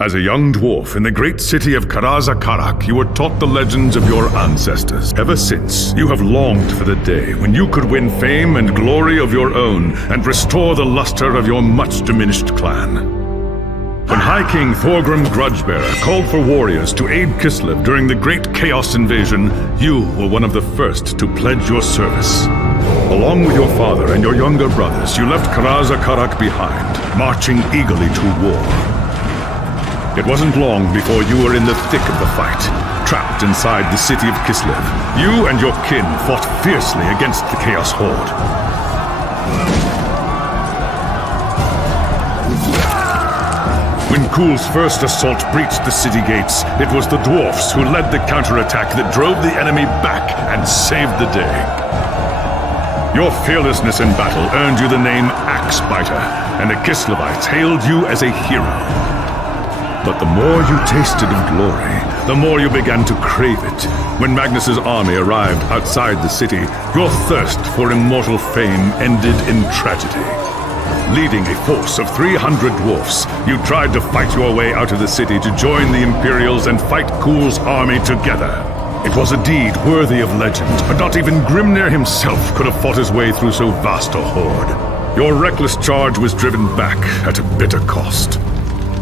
As a young dwarf in the great city of Karazakarak, you were taught the legends of your ancestors. Ever since, you have longed for the day when you could win fame and glory of your own and restore the luster of your much-diminished clan. When High King Thorgrim Grudgebearer called for warriors to aid Kislev during the Great Chaos Invasion, you were one of the first to pledge your service. Along with your father and your younger brothers, you left Karazakarak behind, marching eagerly to war. It wasn't long before you were in the thick of the fight, trapped inside the city of Kislev. You and your kin fought fiercely against the Chaos Horde. When Kul's first assault breached the city gates, it was the dwarfs who led the counterattack that drove the enemy back and saved the day. Your fearlessness in battle earned you the name Axebiter, and the Kislevites hailed you as a hero. But the more you tasted of glory, the more you began to crave it. When Magnus's army arrived outside the city, your thirst for immortal fame ended in tragedy. Leading a force of 300 dwarfs, you tried to fight your way out of the city to join the Imperials and fight Kul's army together. It was a deed worthy of legend, but not even Grimnir himself could have fought his way through so vast a horde. Your reckless charge was driven back at a bitter cost.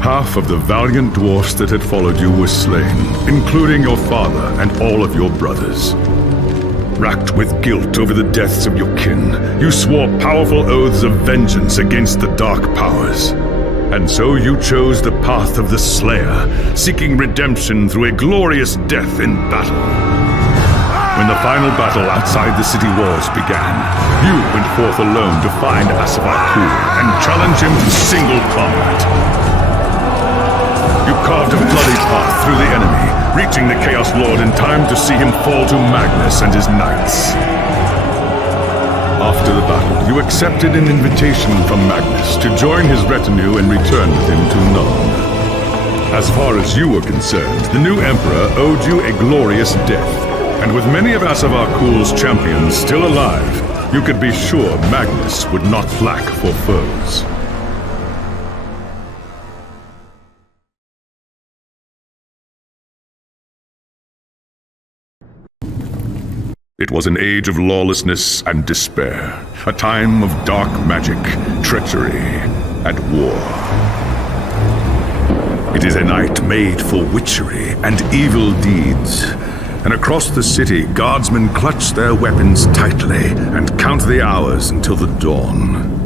Half of the valiant dwarfs that had followed you were slain, including your father and all of your brothers. Racked with guilt over the deaths of your kin, you swore powerful oaths of vengeance against the dark powers. And so you chose the path of the Slayer, seeking redemption through a glorious death in battle. When the final battle outside the city walls began, you went forth alone to find Kul and challenge him to single combat. You carved a bloody path through the enemy, reaching the Chaos Lord in time to see him fall to Magnus and his knights. After the battle, you accepted an invitation from Magnus to join his retinue and return with him to Nuln. As far as you were concerned, the new Emperor owed you a glorious death, and with many of Kul's champions still alive, you could be sure Magnus would not lack for foes. It was an age of lawlessness and despair, a time of dark magic, treachery, and war. It is a night made for witchery and evil deeds, and across the city, guardsmen clutch their weapons tightly and count the hours until the dawn.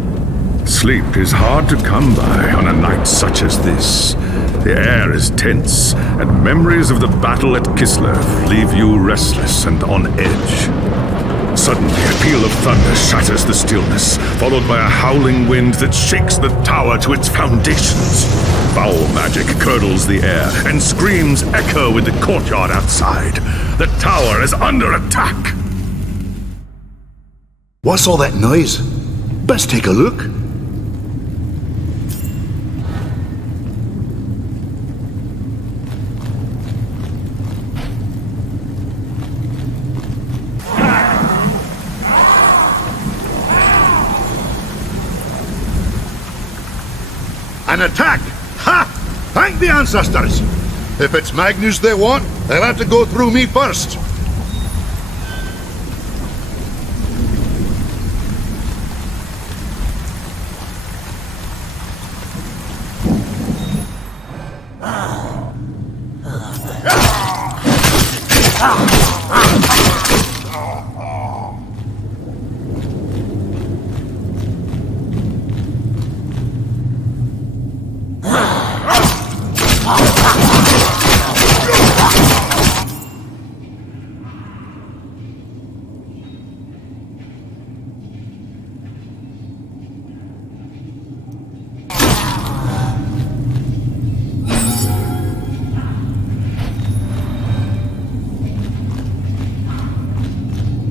Sleep is hard to come by on a night such as this. The air is tense, and memories of the battle at Kislev leave you restless and on edge. Suddenly, a peal of thunder shatters the stillness, followed by a howling wind that shakes the tower to its foundations. Foul magic curdles the air, and screams echo in the courtyard outside. The tower is under attack! What's all that noise? Best take a look. An attack! Ha! Thank the ancestors! If it's Magnus they want, they'll have to go through me first.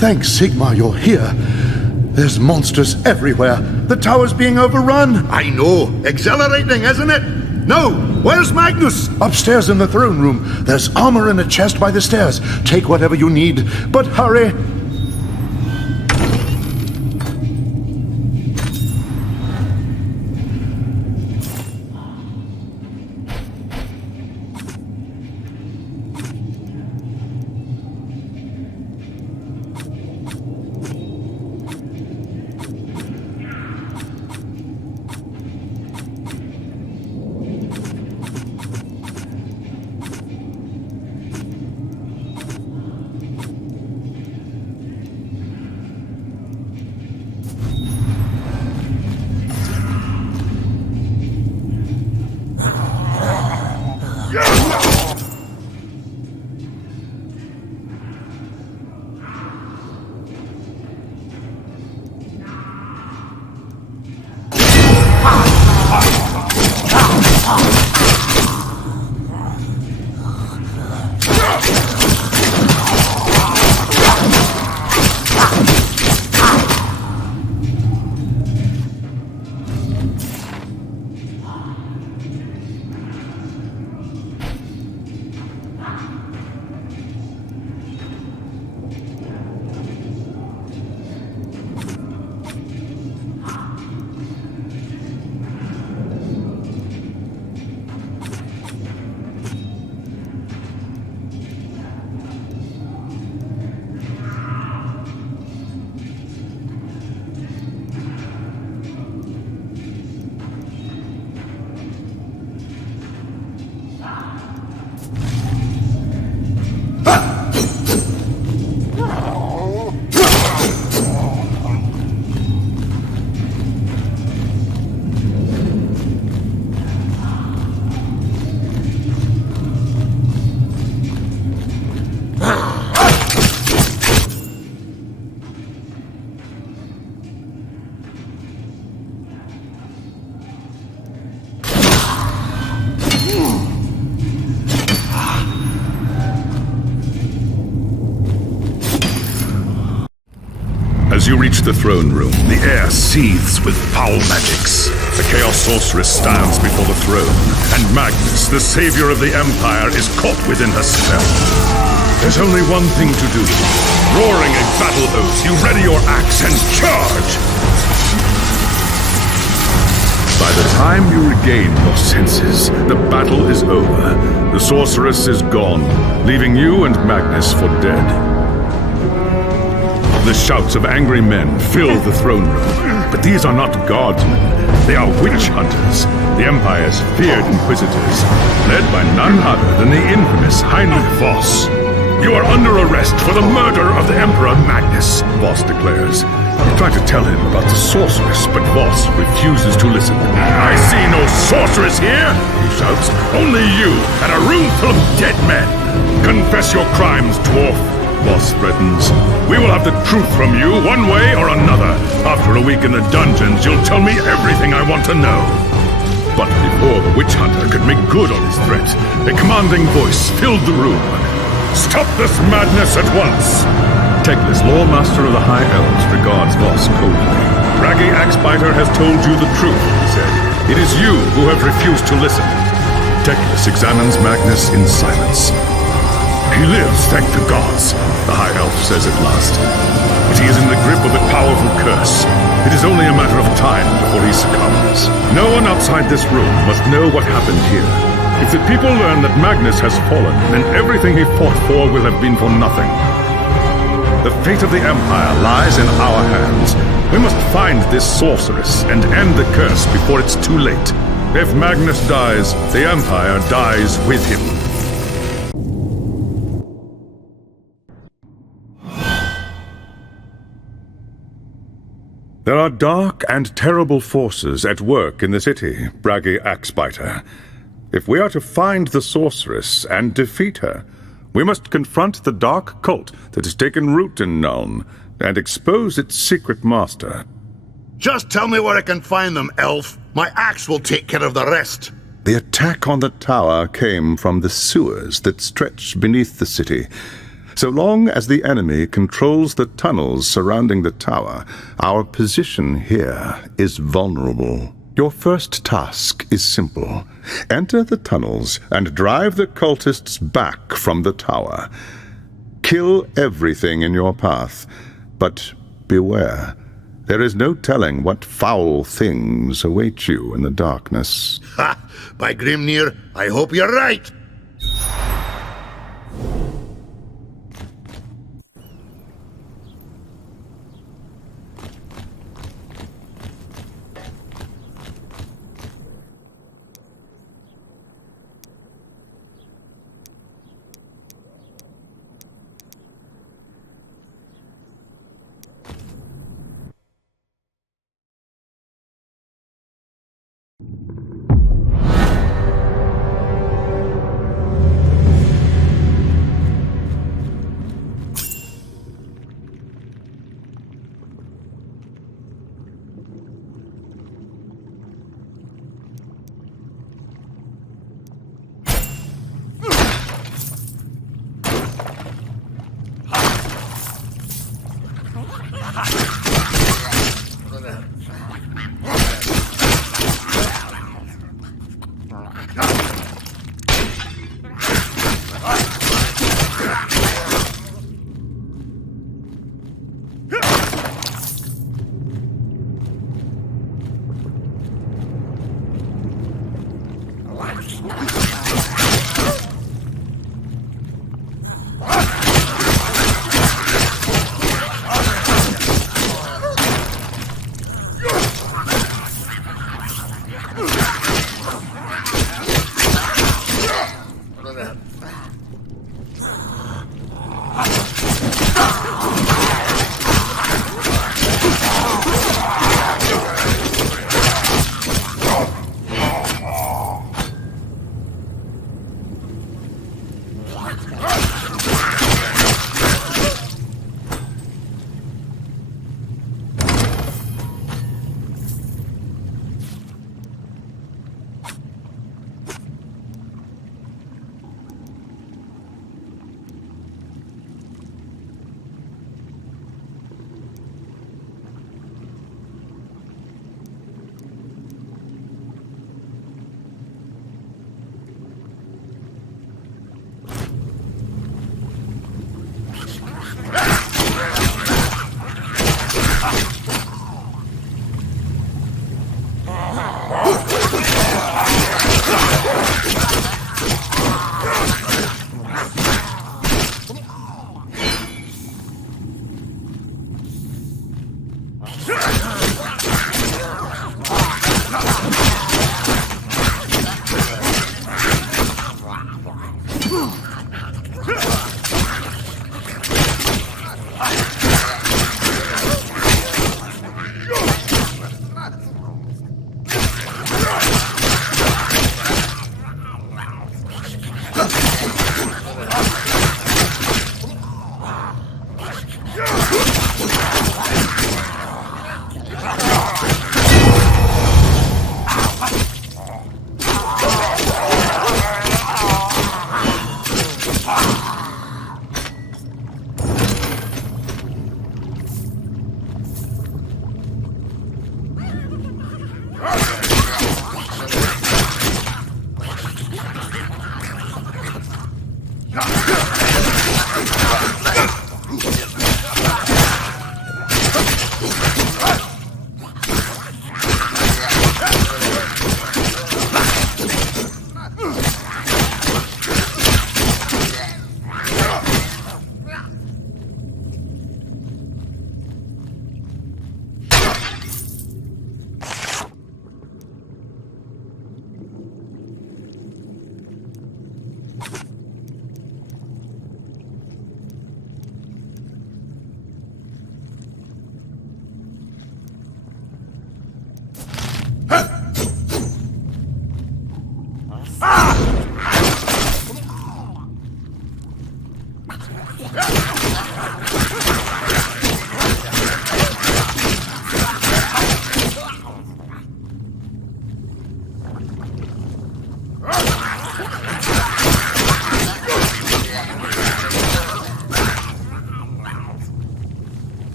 Thanks, Sigmar, you're here. There's monsters everywhere. The tower's being overrun. I know. Exhilarating, isn't it? No! Where's Magnus? Upstairs in the throne room. There's armor in a chest by the stairs. Take whatever you need, but hurry! As you reach the throne room, the air seethes with foul magics. The Chaos Sorceress stands before the throne, and Magnus, the savior of the Empire, is caught within her spell. There's only one thing to do. Roaring a battle oath, you ready your axe and charge! By the time you regain your senses, the battle is over. The Sorceress is gone, leaving you and Magnus for dead. The shouts of angry men fill the throne room, but these are not guardsmen. They are witch hunters, the Empire's feared inquisitors, led by none other than the infamous Heinrich Voss. You are under arrest for the murder of the Emperor Magnus, Voss declares. You try to tell him about the sorceress, but Voss refuses to listen. I see no sorceress here, he shouts. Only you and a room full of dead men. Confess your crimes, dwarf, Voss threatens. We will have the truth from you, one way or another. After a week in the dungeons, you'll tell me everything I want to know. But before the witch hunter could make good on his threat, a commanding voice filled the room. Stop this madness at once! Teclis, Loremaster of the High Elves, regards Voss coldly. Raggy Axebiter has told you the truth, he said. It is you who have refused to listen. Teclis examines Magnus in silence. He lives, thank the gods, the High Elf says at last. But he is in the grip of a powerful curse. It is only a matter of time before he succumbs. No one outside this room must know what happened here. If the people learn that Magnus has fallen, then everything he fought for will have been for nothing. The fate of the Empire lies in our hands. We must find this sorceress and end the curse before it's too late. If Magnus dies, the Empire dies with him. There are dark and terrible forces at work in the city, Braggy Axebiter. If we are to find the sorceress and defeat her, we must confront the dark cult that has taken root in Nuln and expose its secret master. Just tell me where I can find them, elf. My axe will take care of the rest. The attack on the tower came from the sewers that stretch beneath the city. So long as the enemy controls the tunnels surrounding the tower, our position here is vulnerable. Your first task is simple. Enter the tunnels and drive the cultists back from the tower. Kill everything in your path, but beware. There is no telling what foul things await you in the darkness. Ha! By Grimnir, I hope you're right!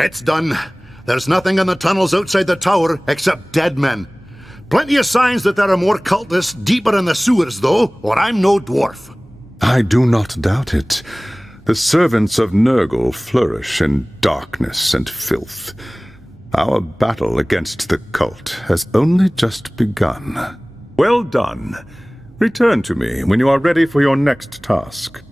It's done. There's nothing in the tunnels outside the tower except dead men. Plenty of signs that there are more cultists deeper in the sewers, though, or I'm no dwarf. I do not doubt it. The servants of Nurgle flourish in darkness and filth. Our battle against the cult has only just begun. Well done. Return to me when you are ready for your next task.